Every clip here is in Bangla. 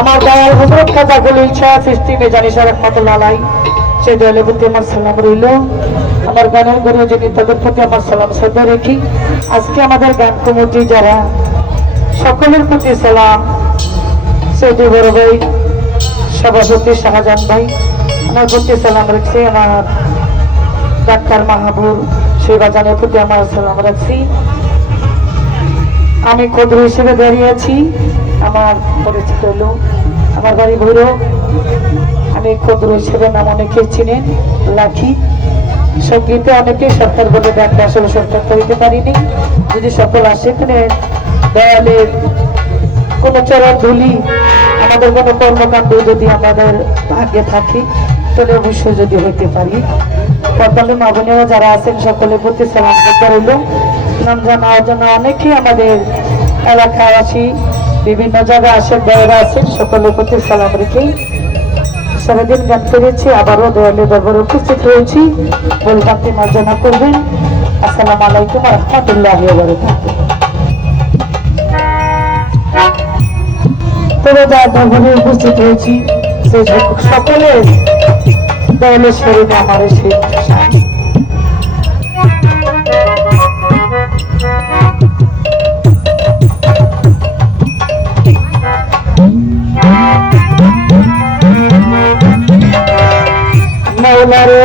আমার দয়াল হযরত খাজা গুলিল শাহ চিশতি মিজানী শাহ রাহমাতুল্লাহ আলাইহি সেই দয়ালের প্রতি আমার সালাম রইল। আমার গানের গুরু যিনি তাদের প্রতি আমার সালাম শ্রদ্ধা রেখি। আজকে আমাদের গান কমিটি যারা সকলের প্রতি সালাম। সৌদি বড় ভাই সভাপতি শাহজাহান ভাই আমার প্রতি সালাম রাখছি। আমার ডাক্তার মাহবুব সেই বাজানের প্রতি আমার সালাম রাখছি। আমি ক্ষুদ্র হিসেবে দাঁড়িয়ে আছি। আমার পরিচিত লোক আমার বাড়ি ভৈরব। আমি ক্ষুদ্র হিসেবে নাম অনেকে চিনেন লাঠি। সঙ্গীতে অনেকে সরকার বলে ব্যাংকে আসলে সরকার করিতে পারিনি। যদি সকল আসে এখানে দয়ালের কোনো চরণ ধুলি আমাদের কোনো কর্মকাণ্ড যদি আমাদের ভাগ্যে থাকে তাহলে অবশ্যই যদি হইতে পারি। পর্দালে মা বোনেরা যারা আছেন সকলের প্রতি সালাম রইল। নাম জানা অজানা অনেকেই আমাদের এলাকায় আসি বিভিন্ন জায়গায় আসেন দয়ারা আছেন সকলের প্রতি সালাম রেখে সারাদিন গান করেছি। আবারও দয়ালের দরবারে উপস্থিত হয়েছি। বলবান্তি মার্জনা করবেন। আসসালামু আলাইকুম ওয়া রাহমাতুল্লাহি ওয়া বারাকাতুহু। তবে দরবারে উপস্থিত হয়েছি সেই সকলে দয়ালের শরীরে আমার সেই মৌলারে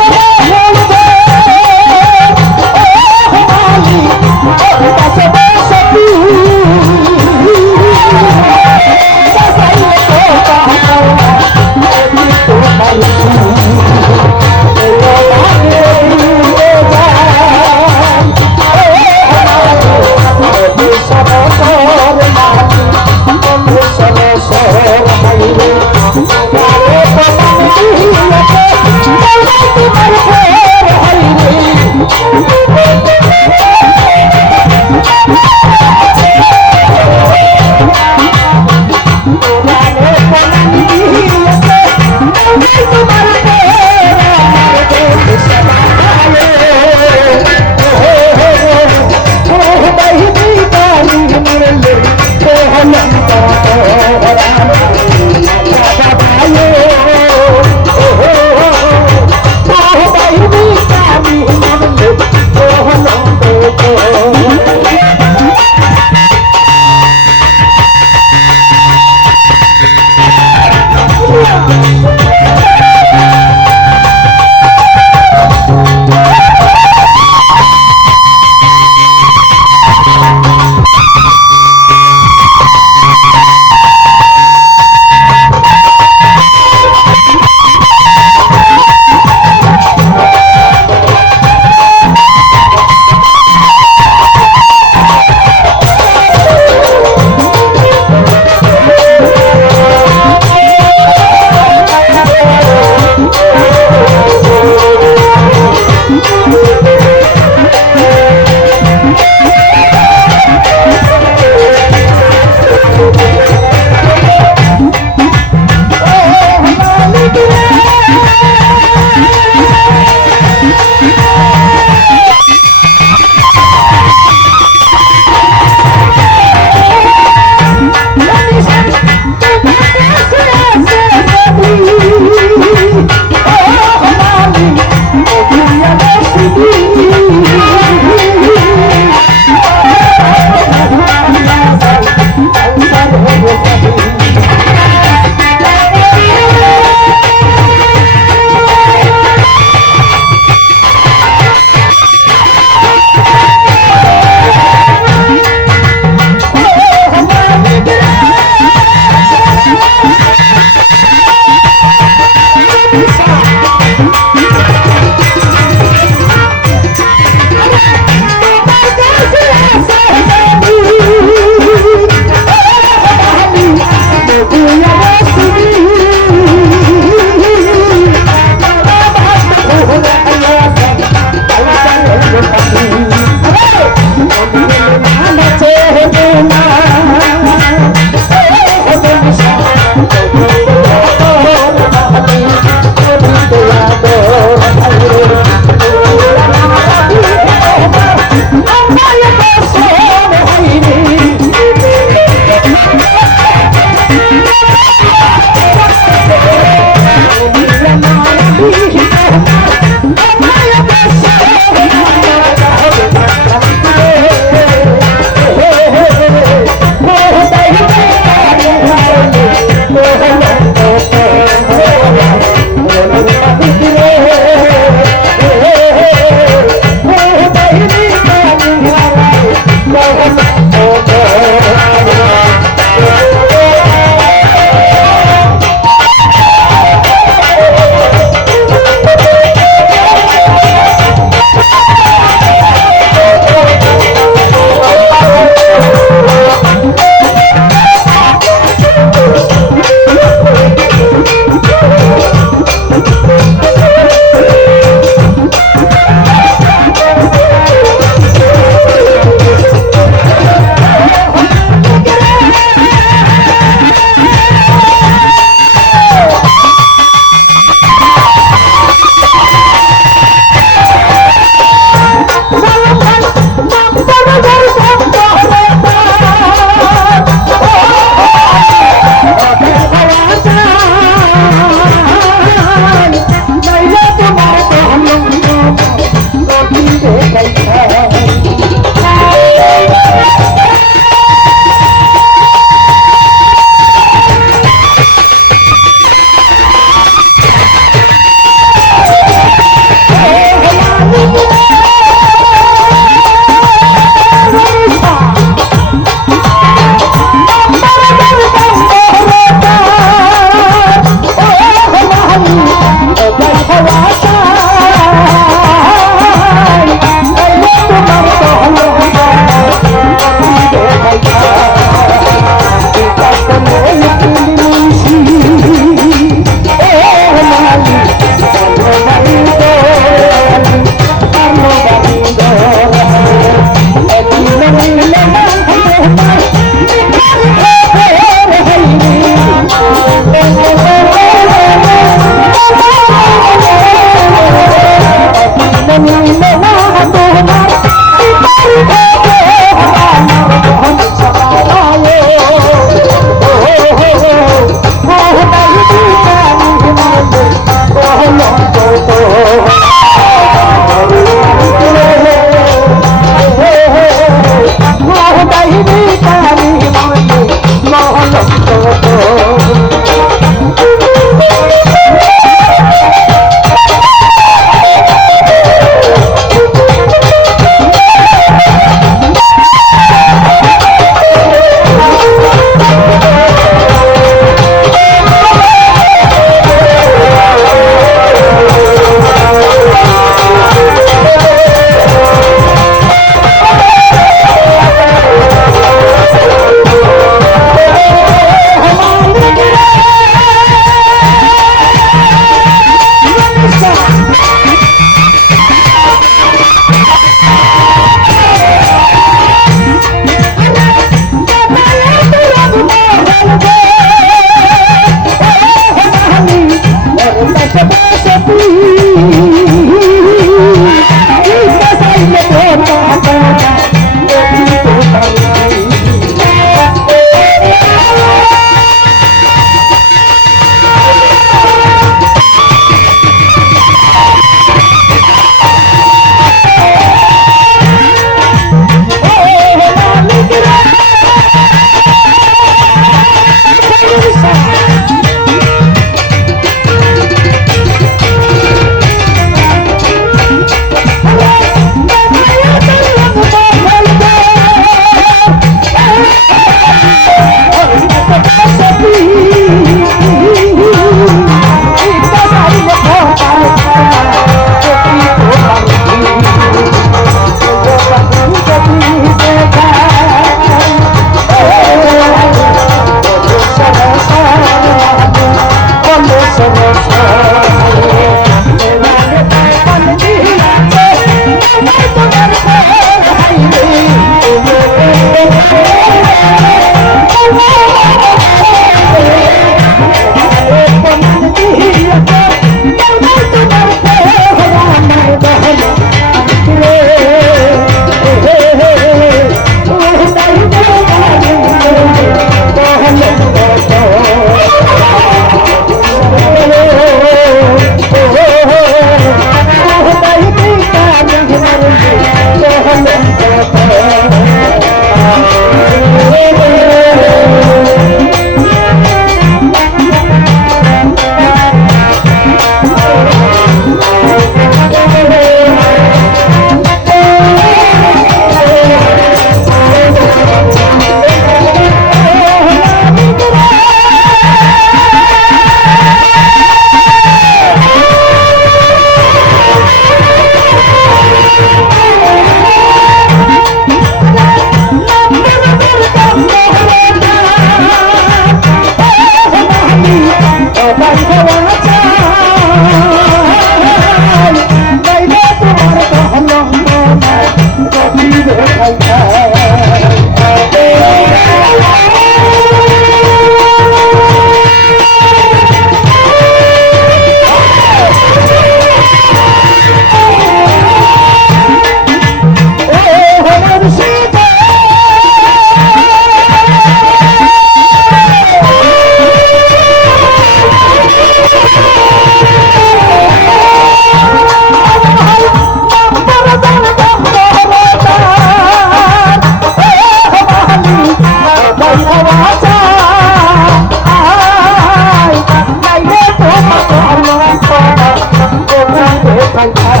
কোথায়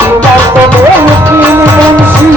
তোমার তবে উকিল বংশী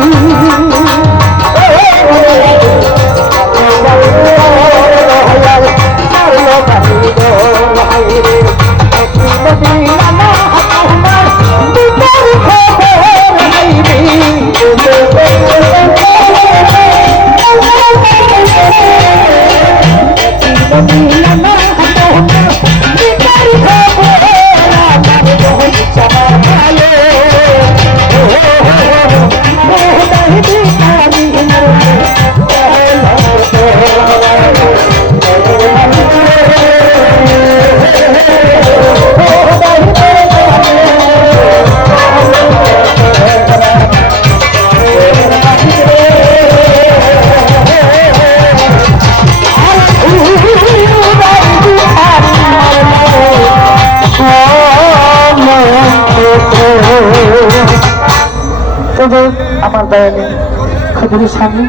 আমার দয়ালে খবরের স্বামী